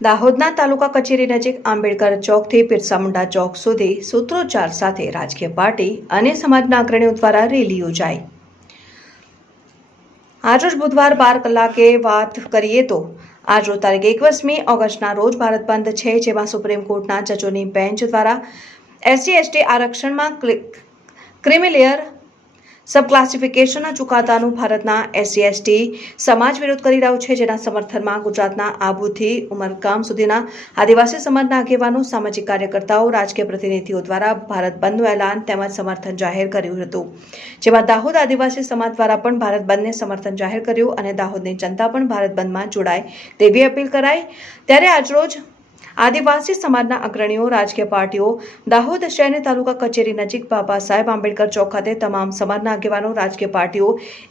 દાહોદના તાલુકા કચેરી નજીક આંબેડકર ચોકથી બિરસા મુંડા ચોક સુધી સૂત્રોચ્ચાર સાથે રાજકીય પાર્ટી અને સમાજના અગ્રણીઓ દ્વારા રેલી યોજાઈ. આજરોજ બુધવાર બાર કલાકે વાત કરીએ તો આજરોજ તારીખ એકવીસમી ઓગસ્ટના રોજ ભારત બંધ છે, જેમાં સુપ્રીમ કોર્ટના જજોની બેન્ચ દ્વારા એસસી, એસટી આરક્ષણમાં ક્રિમિલિયર સબ ક્લાસિફિકેશનના ચુકાદાનું ભારતના એસસી એસટી સમાજ વિરોધ કરી રહ્યો છે, જેના સમર્થનમાં ગુજરાતના આબુથી ઉમરગામ સુધીના આદિવાસી સમાજના આગેવાનો, સામાજિક કાર્યકર્તાઓ, રાજકીય પ્રતિનિધિઓ દ્વારા ભારત બંધનું એલાન તેમજ સમર્થન જાહેર કર્યું હતું. જેમાં દાહોદ આદિવાસી સમાજ દ્વારા પણ ભારત બંધને સમર્થન જાહેર કર્યું અને દાહોદની જનતા પણ ભારત બંધમાં જોડાય તેવી અપીલ કરાઈ. ત્યારે આજરોજ આદિવાસી સમાજના અગ્રણીઓ, રાજકીય પાર્ટીઓ, દાહોદ શહેરની તાલુકા કચેરી નજીક બાબા સાહેબ આંબેડકર ચોક ખાતે તમામ સમાજના આગેવાનો, રાજકીય પાર્ટીઓ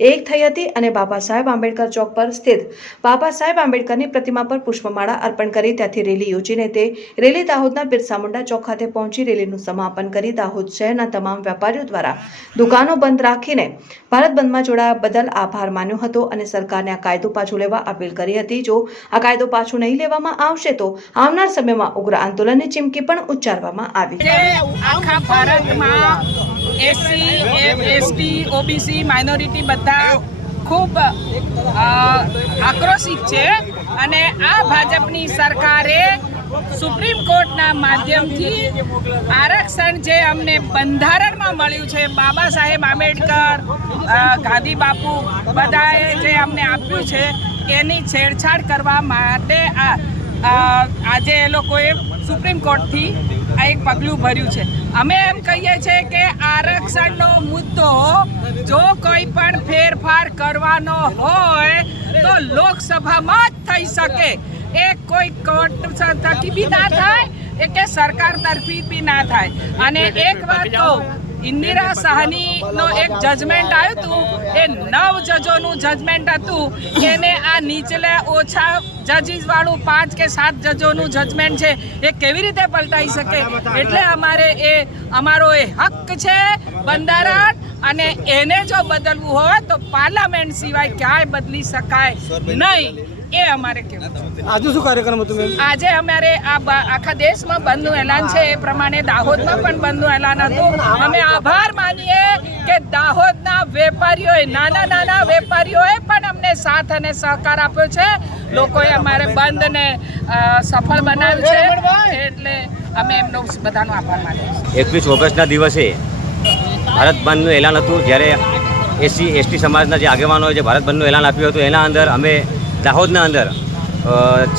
એક થઈ હતી અને બાબા સાહેબ આંબેડકર ચોક પર સ્થિત બાબા સાહેબ આંબેડકરની પ્રતિમા પર પુષ્પમાળા અર્પણ કરી ત્યાંથી રેલી યોજીને તે રેલી દાહોદના બિરસા મુંડા ચોક ખાતે પહોંચી રેલીનું સમાપન કરી દાહોદ શહેરના તમામ વેપારીઓ દ્વારા દુકાનો બંધ રાખીને ભારત બંધમાં જોડાયા બદલ આભાર માન્યો હતો અને સરકારને આ કાયદો પાછો લેવા અપીલ કરી હતી. જો આ કાયદો પાછો નહીં લેવામાં આવશે તો આવનાર સમયમાં ઉગ્ર આંદોલનની ચીમકી પણ ઉચ્ચારવામાં આવી આખા ભારતમાં એસસી, એસટી, ઓબીસી, માઇનોરિટી બધા ખૂબ આક્રોશિત છે અને આ ભાજપની સરકારે સુપ્રીમ કોર્ટના માધ્યમથી આરક્ષણ જે અમને બંધારણમાં મળ્યું છે, બાબા સાહેબ આંબેડકર ગાંધી બાપુ બધાએ જે અમને આપ્યું છે, એની છેડછાડ કરવા માટે આજે એ લોકોએ સુપ્રીમ કોર્ટથી આ એક પગલું ભર્યું છે. અમે એમ કહીએ છીએ કે આરક્ષણનો મુદ્દો જો કોઈ પણ ફેરફાર કરવાનો હોય તો લોકસભામાં જ થઈ શકે. એ કોઈ કોર્ટ થકી બી ના થાય, એ કે સરકાર તરફી બી ના થાય. અને એક વાત કહું ઇન્દિરા સાહની નો એક જજમેન્ટ આવ્યું હતું એ નવ જજોનું જજમેન્ટ હતું એને આ નીચલા ઓછા જજીસ વાળું પાંચ કે સાત જજોનું જજમેન્ટ છે એ કેવી રીતે પલટાઈ શકે? એટલે અમારે એ અમારો એ હક છે બંધારણ અને એને જો બદલવું હોય તો પાર્લામેન્ટ સિવાય ક્યાંય બદલી શકાય નહીં. એ અમારે કેવું આજે શું કાર્યક્રમ હતો મેમ? આજે અમારે આ બ- આખા દેશમાં બંધનું એલાન છે. એ પ્રમાણે દાહોદમાં પણ બંધનું એલાન હતું. અમે આભાર માનીએ કે દાહોદના વેપારીઓએ નાના નાના વેપારીઓએ પણ અમને સાથ અને સહકાર આપ્યો છે. લોકોએ અમારે બંધને સફળ બનાવ્યું છે. એટલે અમે એમનો બધાનો આભાર માનીએ છીએ. એકવીસ ઓગસ્ટના દિવસે ભારત બંધનું એલાન હતું જ્યારે એસસી એસટી સમાજના જે આગેવાનોએ જે ભારત બંધનું એલાન આપ્યું હતું, એના અંદર અમે દાહોદના અંદર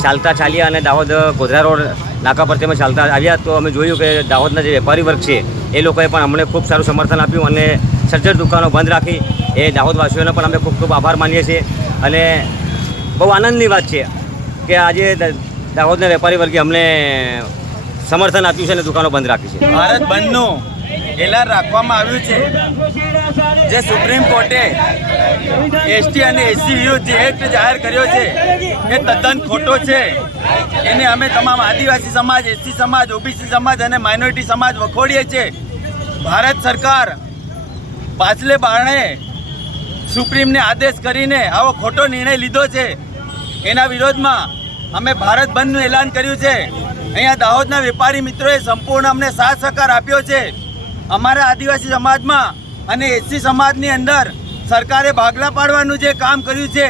ચાલતા ચાલ્યા અને દાહોદ ગોધરા રોડ નાકા પરથી અમે ચાલતા આવ્યા. તો અમે જોયું કે દાહોદના જે વેપારી વર્ગ છે, એ લોકોએ પણ અમને ખૂબ સારું સમર્થન આપ્યું અને સજ્જડ દુકાનો બંધ રાખી. એ દાહોદવાસીઓનો પણ અમે ખૂબ ખૂબ આભાર માનીએ છીએ. અને બહુ આનંદની વાત છે કે આજે દાહોદના વેપારી વર્ગે અમને સમર્થન આપ્યું છે અને દુકાનો બંધ રાખી છે. ભારત બંધનું એલાન રાખવામાં આવ્યું છે. જે સુપ્રીમ કોર્ટે એસટી અને એસસી વિરુદ્ધ જે એક્ટ જાહેર કર્યો છે, એ તદ્દન ખોટો છે. એને અમે તમામ આદિવાસી સમાજ એસસી સમાજ ઓબીસી સમાજ અને માઇનોરિટી સમાજ વખોડીએ છીએ. ભારત સરકાર પાછલે બારણે સુપ્રીમને આદેશ કરીને આવો ખોટો નિર્ણય લીધો છે. એના વિરોધમાં અમે ભારત બંધનું એલાન કર્યું છે. અહીંયા દાહોદના વેપારી મિત્રોએ સંપૂર્ણ અમને સાથ સહકાર આપ્યો છે. અમારા આદિવાસી સમાજમાં અને એસસી સમાજની અંદર સરકારે ભાગલા પાડવાનું જે કામ કર્યું છે,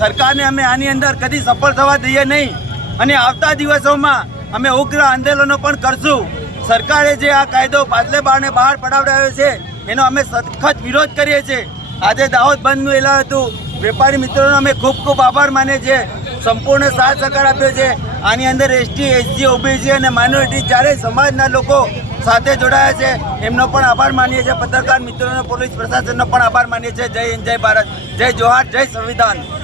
સરકારને અમે આની અંદર કદી સફળ થવા દઈએ નહીં. અને આવતા દિવસોમાં અમે ઉગ્ર આંદોલનો પણ કરશું. સરકારે જે આ કાયદો પાછલે બારણે બહાર પડાવડાવ્યો છે, એનો અમે સખત વિરોધ કરીએ છીએ. આજે દાહોદ બંધનું એલાન હતું. વેપારી મિત્રોનો અમે ખૂબ ખૂબ આભાર માને છીએ. સંપૂર્ણ સાથ સહકાર આપ્યો છે. આની અંદર એસટી, એસસી, ઓબીસી અને માઇનોરિટી ચારેય સમાજના લોકો સાથે જોડાયા છે, એમનો પણ આભાર માનીએ છીએ. પત્રકાર મિત્રોનો, પોલીસ પ્રશાસનનો પણ આભાર માનીએ છીએ. જય હિન્દ, જય ભારત, જય જોહાર, જય સંવિધાન.